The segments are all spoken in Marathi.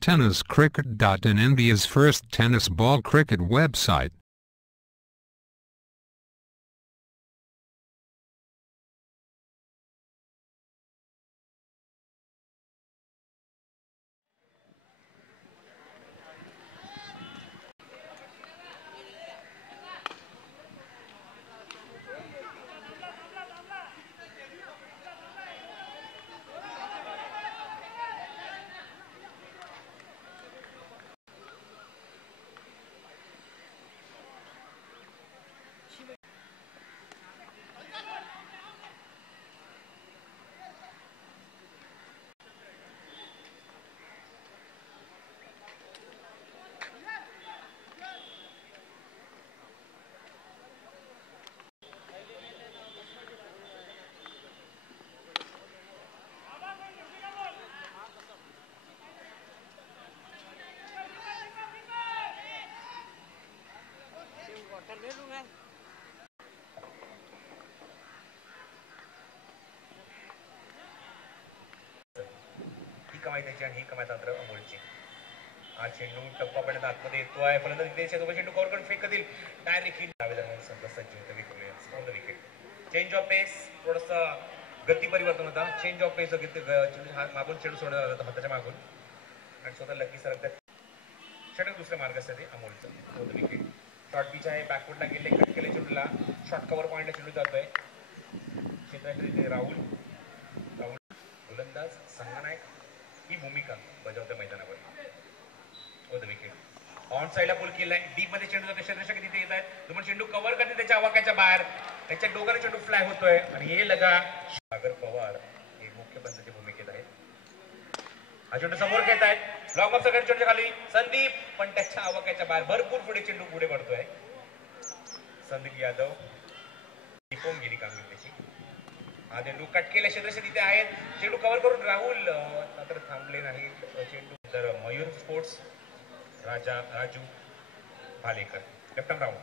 TennisCricket.in, India's first tennis ball cricket website. कमाई त्याची आणि ही कमाई तंत्र अमोलची. हा चेंडू टप्पापर्यंत आतमध्ये येतो आहे, परंतु तिथे चेंडू कव्हर करून फेक देईल. डायरेक्टली सज्ज होतं विकेट. चेंज ऑफ पेस, थोडंसं गती परिवर्तन होता. चेंज ऑफ पेस मागून चेंडू सोडला जातो हाताच्या मागून आणि स्वतः लकी सरकतात. षटक दुसरं मार्ग असतं ते अमोलचं होतं विकेट. शॉर्ट पिच आहे, बॅकवर्डला गेले, कट केले चेंडूला, शॉर्ट कव्हर पॉईंटला चेंडू जातोय. क्षेत्रामध्ये राहुल गोलंदाज संघनायक ही भूमिका बजावते मैदानावर. होतं विकेट. ऑन साईडला पुल केलाय, डीप मध्ये चेंडू जातो. क्षेत्ररक्षक तिथे येत आहेत, तुम्ही चेंडू कव्हर करते त्याच्या आवाक्याच्या बाहेर, त्याच्या डोक्याला चेंडू फ्लाय होतोय आणि हे लगा सागर पवार हे मुख्य पंचाची भूमिकेत आहेत. हा चेंडू समोर घेत आहेत, लॉंग ऑफ सगळ्या चेंडूच्या खाली संदीप, पण त्याच्या आवाक्याच्या बाहेर भरपूर पुढे चेंडू पुढे पडतोय. संदीप यादव टिपून गेली कामगिरी त्याची. हा चेंडू कट केल्या, क्षेत्ररक्षक तिथे आहेत, चेंडू कव्हर करून राहुल मात्र थांबले नाही. चेंडू तर Mayur sports Raju Bhalekar left arm round.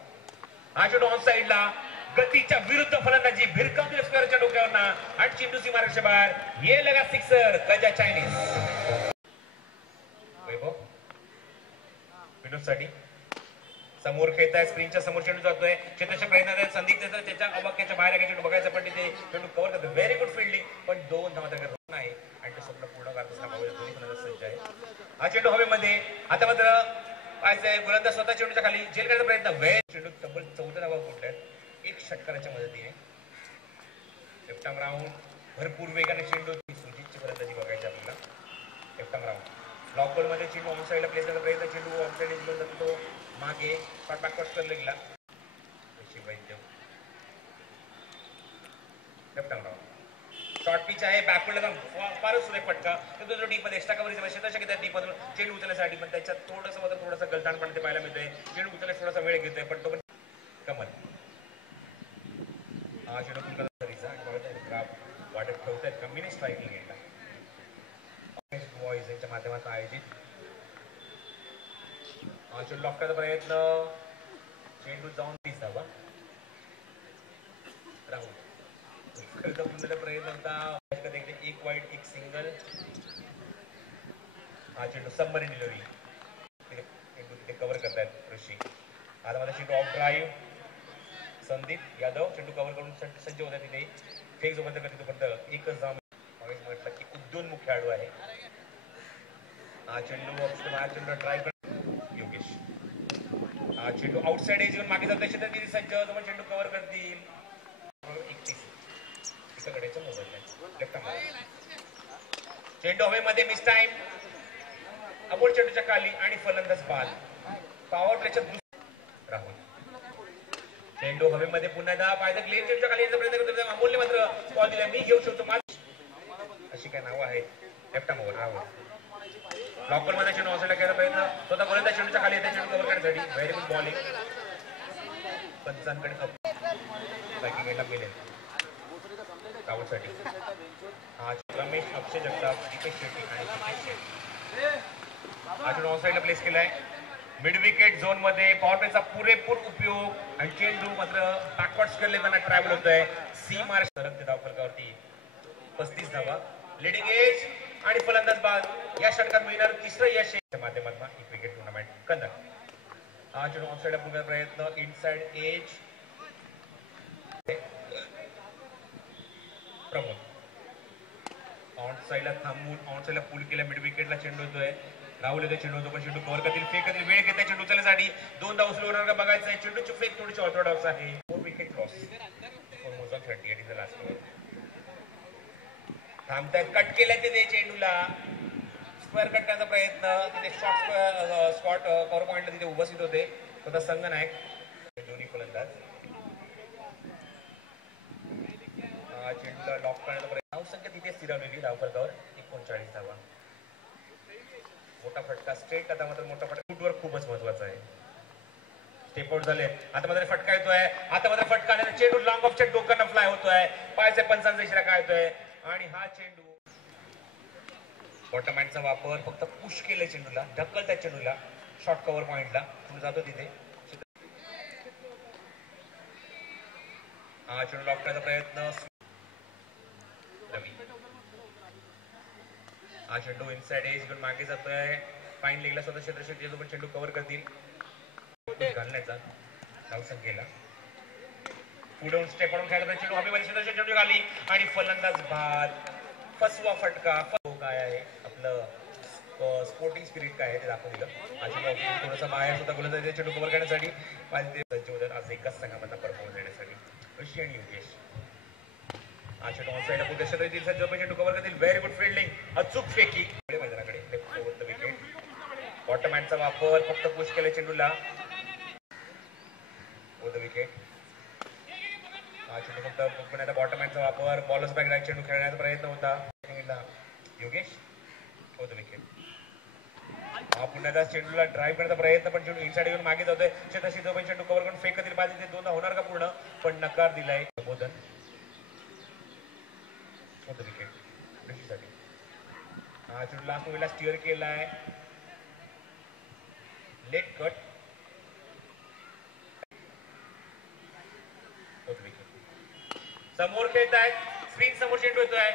हा चेंडू ऑन साईडला गतीच्या विरुद्ध फलंदाजी, भिरकावतील स्क्वेअरच्या डोक्यावरना आणि चेंडू सीमारेषेच्या बाहेर. ये लगा सिक्सर गजा चायनीज. वैभव विनोदसाठी समोर खेळत आहे, स्क्रीनच्या समोर चेंडू जातोय. क्षेत्राच्या प्रयत्न संदीप त्याच्या अवाक्याच्या बाहेर चेंडू बघायचं, पण तिथे चेंडू कव्हर करतो. व्हेरी गुड फिल्डिंग, पण 2 धावा तर रोड नाही आणि ते स्वप्न पूर्ण करतो. सज्ज आहे. हा चेंडू हवेमध्ये, आता मात्र काय गोलंदाज स्वतः चेंडूच्या खाली जेल करण्याचा प्रयत्न. चेंडू तब्बल 14 धावा फुटल्यात एक षटकाराच्या मदतीने. लेफ्ट आर्म राऊंड, भरपूर वेगाने चेंडू. सुजितची फलंदाजी बघायची आपल्याला. Left arm round block ball मध्ये चेंडू ऑन साईडला प्लेस करण्याचा प्रयत्न. चेंडू ऑन साईड घेऊन जातो मागे, बॅकवर्ड कर गेला. Vaidya left arm round. Short pitch आहे, बॅकवर्डला फारच सुरेख फटका. तो डीप मध्ये एक्स्ट्रा कव्हरेज क्षेत्ररक्षक येतात डीप मधून चेंडू उचलण्यासाठी, पण त्याच्यात थोडंसं गलतानपण ते पाहायला मिळतंय. चेंडू उचलण्यास थोडासा वेळ घेतोय, पण तो पण कमल. हा चेंडू वाटत ठेवतायत का मिनी स्ट्रायकिंग घ्यायला बॉईज यांच्या माध्यमातून आयोजित. हा चेंडू लॉक करायचा प्रयत्न, चेंडू जाऊन 30 धावा. राहुल प्रयत्न होता, एक वाईड एक सिंगल. हा चेंडू सबमरीन डिलिव्हरी, चेंडू तिथे कव्हर करतायत ऋषी. आता माझा चेंडू ऑफ ड्राईव्ह. संदीप यादव चेंडू कव्हर करून सज्ज होता तिथे. फेक जोपर्यंत करते तोपर्यंत एकच धाव. म्हटलं की उद्योन्मुख खेळाडू आहे. हा चेंडू चेंडू ट्राय कर योगेश. हा चेंडू आउटसाइड एज घेऊन मागे जातो, क्षेत्रात सज्ज पण चेंडू कव्हर करतील. 31 कडेचा मोबाईल लेफ्ट आर्म. चेंडू हवेमध्ये, मिस टाइम. अमोल चेंडूच्या खाली आणि फलंदाज बाद. पॉवर प्लेच्या राहुल. चेंडू हवेमध्ये पुन्हा एकदा पायदा क्लीन चेंडूच्या खाली यायचा प्रयत्न करतो. अमोलने मात्र बॉल दिला, मी घेऊ शकतो अशी काय नावं आहेत. Left arm Rahul. Block ball मध्ये चेंडू ऑनसाईडला खेळायचा प्रयत्न, स्वतः गोलंदाज चेंडूच्या खाली येते, चेंडू कव्हर करण्यासाठी. Very good bowling. पंचांकडे बॅटिंग घ्यायला गेले राहुलसाठी. हा रमेश, अक्षय जगताप, दीपेश शेट्टी आणि हा चेंडू ऑन साईडला प्लेस केलाय. मिड विकेट झोन मध्ये पॉवर प्लेचा पुरेपूर उपयोग आणि चेंडू मात्र बॅकवर्ड करले त्यांना ट्रॅव्हल होतोय. सी मार्च सरकते धावफलकावरती 35 धावा. लीडिंग एज आणि फलंदाज बाद. या षटकात मिळणार तिसरं यश माध्यमातून ही क्रिकेट टुर्नामेंट कंडक्ट. हा चेंडू ऑन साइड पुढचा प्रयत्न इनसाइड एज. प्रमोद ऑन साइडला थांबून ऑन साइडला पुल केला. मिड विकेटला चेंडू येतोय. राहुल येतोय. चेंडू होतो पण चेंडू कव्हर करतील. फेक करतील. वेळ घेताय चेंडू उचलण्यासाठी. दोनदा उचलवणार का बघायचं आहे. चेंडूची फेक थोडीशी ऑर्थोडॉक्स आहे. 4 wicket loss for more than 38 in the last over. थांबतायत. कट केलं ते चेंडूला. स्क्वेअर कट करण्याचा प्रयत्न. तिथे शॉर्ट स्पॉट कव्हर पॉइंटला तिथे उपस्थित होते स्वतः संघनायक दोन्ही फलंदाज. चेंडूला लॉक करण्याचा प्रयत्न. धावसंख्या तिथे स्थिरावलेली धावफलकावर 39 धावा. मोठा फटका स्ट्रेट. आता मात्र मोठा फटका फुटवर खूपच महत्वाचा आहे. स्टेप आउट झाले. आता मात्र फटका येतोय. आता मात्र फटका आल्याने चेंडू लॉंग ऑफच्या डोक्यानं फ्लाय होतोय. पायचे पंचांचा इशारा काय होतोय आणि हा चेंडू बॉटम हँडचा वापर. फक्त पुश केलंय चेंडूला. ढकल त्या चेंडूला शॉर्ट कव्हर पॉइंटला जातो तिथे. हा चेंडू लॉक करण्याचा प्रयत्न. हा चेंडू इनसाइड एज घेऊन मागे जातोय. फाईन लेगला स्वतः क्षेत्ररक्षक पण चेंडू कव्हर करतील. घालण्याचा धावसंख्येला पुढे स्टेप आणून खेळायला चेंडू हवेमध्ये क्षेत्ररक्षक चेंडू घाली आणि फलंदाज बाद. फसवा फटका. काय आहे आपलं स्पोर्टिंग स्पिरिट काय आहे ते दाखवून दिलं. आज थोडंसं बाहेर सुद्धा गोलंदाजी चेंडू कव्हर करण्यासाठी सज्ज होतात आज एकाच संघामधला परफॉर्मन्स देण्यासाठी. ऋषी आणि योगेश. हा चेंडू ऑन साइडला पुढे क्षेत्र येतील. सज्ज चेंडू कव्हर करतील. Very good fielding. अचूक फेकी मैदानाकडे. Left over the wicket. Bottom हँडचा वापर. फक्त पुश केले चेंडूला. Over the wicket. हा चेंडू फक्त पुण्याचा बॉटम हँडचा वापर. बॉलर्स बॅक राईट चेंडू खेळण्याचा प्रयत्न होता योगेश. Over the wicket. हा पुण्याचा चेंडूला ड्राईव्ह करण्याचा प्रयत्न पण चेंडू इनसाइड येऊन मागे जातोय. शेताशी जो पण चेंडू कव्हर करून फेक करतील. बाजू ते दोनदा होणार का पूर्ण पण नकार दिलाय बोधन. ओव्हर द विकेट ऋषीसाठी. हा चेंडू लास्ट ओव्हरला स्टिअर केलाय. Late cut. समोर खेळत आहेत. स्क्रीन समोर चेंडू येतोय.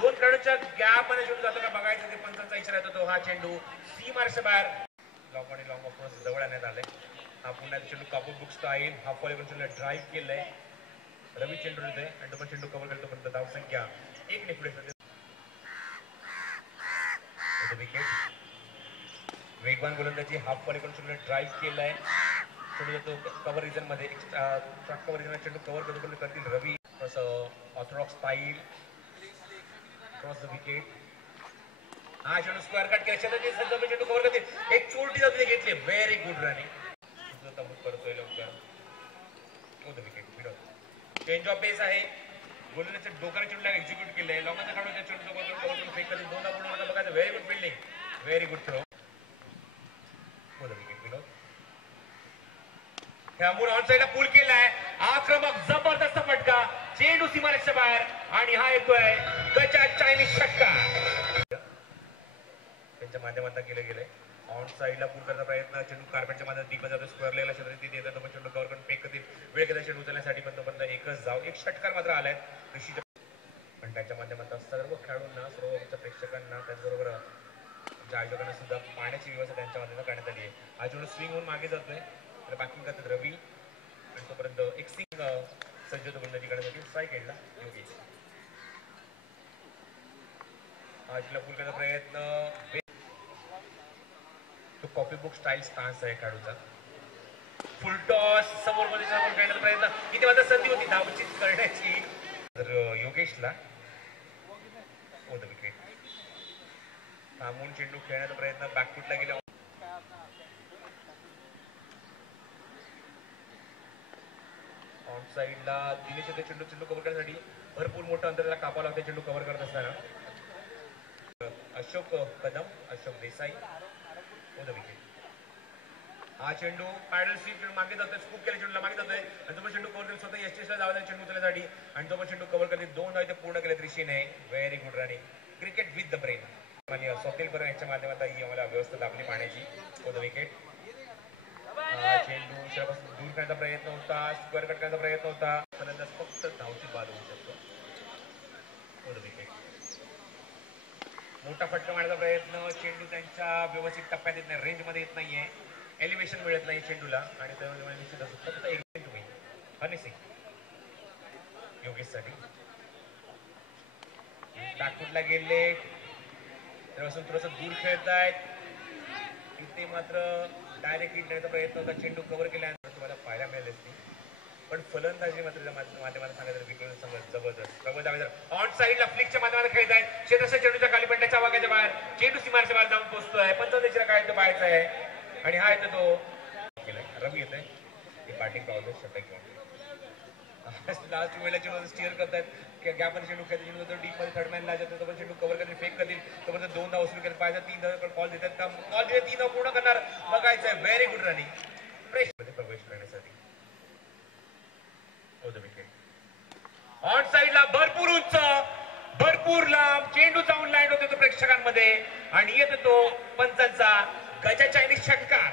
दोन खेळाडूच्या गॅप मध्ये चेंडू जातो का बघायचं. ते पंचांचा इशारा येतो. हा चेंडू सी मार्क्स बाहेर. लॉंग आणि लॉंग ऑफ जवळ आणण्यात आलंय. हा पुन्हा चेंडू कापून बुक स्टाईल. हाफ वॉली पण चेंडूला ड्राईव्ह केलंय. रवी चेंडू येतोय आणि तो पण चेंडू कव्हर करतो पण धावसंख्या एक ने पुढे विकेट. वेगवान गोलंदाजी. हाफ वॉली पण चेंडूला ड्राईव्ह केलाय. चेंडू जातो कव्हर रिजन मध्ये. शॉर्ट कव्हर रिजन चेंडू कव्हर करतील Ravi. Orthodox style. Cross the wicket. हा चेंडू स्क्वेअर कट केला. चेंडू कव्हर करतील. एक चोरटी जाते घेतली. Very good running. करतोय लवकर. Over the wicket. Vinod. Change of pace आहे. गोलंदाजच्या डोक्याने चेंडूला एक्झिक्यूट केलंय. लॉंगाचा खेळाडू त्या चेंडू कव्हर करून फेक करतील. दोनदा पूर्ण बघायचं. Very good fielding. Very good throw. Over the wicket. Vinod. त्यामुळे ऑन साइडला पूल केलाय. आक्रमक जबरदस्त फटका. चेंडू सीमारेषेच्या बाहेर आणि हा येतोय गजा चायनीज षटका. त्यांच्या माध्यमातून केलं गेलंय. ऑन साइडला पूल करण्याचा प्रयत्न. चेंडू कार्पेटच्या माध्यमात डीप जातो. स्क्वेअर लेगला क्षेत्र तिथे येतात. तो चेंडू कव्हर करून फेक करतील. वेळ घेता चेंडू उचलण्यासाठी पण तोपर्यंत एकच जाव. एक षटकार मात्र आलाय ऋषीच्या. पण त्याच्या माध्यमातून सर्व खेळाडूंना सर्व प्रेक्षकांना त्याचबरोबर आयोजकांना सुद्धा पाण्याची व्यवस्था त्यांच्या माध्यमातून करण्यात आली आहे. हा चेंडू स्विंग होऊन मागे जातोय. बॅटिंग करतात रवी आणि तोपर्यंत एक सिंग सज्ज होतो गोलंदाजी करण्यासाठी. स्ट्राईक एंडला योगेश. हा चेंडू पूल करण्याचा प्रयत्न. तो कॉपी बुक स्टाईल स्टान्स आहे खेळाडूचा. फुल टॉस. समोर मध्ये खेळण्याचा प्रयत्न. इथे मात्र संधी होती धावचित करण्याची तर योगेशला. Over the wicket. थांबून चेंडू खेळण्याचा प्रयत्न. बॅकफुटला गेला. ऑन साइडला दिनेश होते. चेंडू कव्हर करण्यासाठी भरपूर मोठं अंतराला कापा लागते चेंडू कव्हर करत असताना. Ashok Kadam. Ashok Desai. Over the wicket. हा चेंडू पॅडल स्वीप चेंडू मागे जातोय. स्कूप केला चेंडूला मागे जातोय आणि तो चेंडू कव्हर स्वतः यशस्वीला जावं चेंडू उचलण्यासाठी आणि तो चेंडू कव्हर करते. दोन इथे पूर्ण केले ऋषीने. Very good running. Cricket with the brain. आणि स्वप्नील पर यांच्या माध्यमातून ही आम्हाला व्यवस्था दाखली पाण्याची. Over the wicket. चेंडू शहरापासून दूर करण्याचा प्रयत्न होता. स्क्वेअर कट करण्याचा प्रयत्न होता. फलंदाज फक्त धावची बाद होऊ शकतो. Over the wicket. मोठा फटका मारण्याचा प्रयत्न, चेंडू त्यांच्या व्यवस्थित टप्प्यात येत नाही, रेंज मध्ये येत नाहीये, एलिव्हेशन मिळत नाही चेंडूला आणि त्यामुळे निश्चितच फक्त एक चेंडू होईल. हनी सिंग योगेश साठी बॅकफुटला गेले, थोडस दूर खेळतायत. इथे मात्र डायरेक्ट हिट देण्याचा प्रयत्न होता, चेंडू कव्हर केल्यानंतर तुम्हाला पाहायला मिळाले असते. पण फलंदाजी मात्र माध्यमात सांगायचं विकेट संघ जबरदस्त. ऑन साईडला फ्लिकच्या माध्यमात खेळत आहेत, क्षेत्रस्थ चेंडूच्या खाली पण त्याच्या वाघाच्या बाहेर, चेंडू सीमारच्या बाहेर जाऊन पोहोचतोय. 55 काय बाहेरचा आहे आणि हा येतो तो रवी येत आहे. बॅटिंग पावलं षटक घेऊन लास्ट वेळेला चेंडू स्टिअर करतायत, गॅपन चेंडू खेळते, चेंडू डीप मध्ये थर्ड मॅनला जातो, तो चेंडू कव्हर करतील, फेक करतील, तोपर्यंत 2 धाव उचलून केलं पाहिजे. 3 धाव कॉल देतात का, कॉल दिले 3 धाव पूर्ण करणार बघायचंय. व्हेरी गुड रनिंग फ्रेश मध्ये प्रवेश करण्यासाठी. ऑन साईडला भरपूर उंच, भरपूर लांब चेंडू जाऊन लँड होतो प्रेक्षकांमध्ये आणि येतो तो पंचांचा गजाचायनीज षटकार.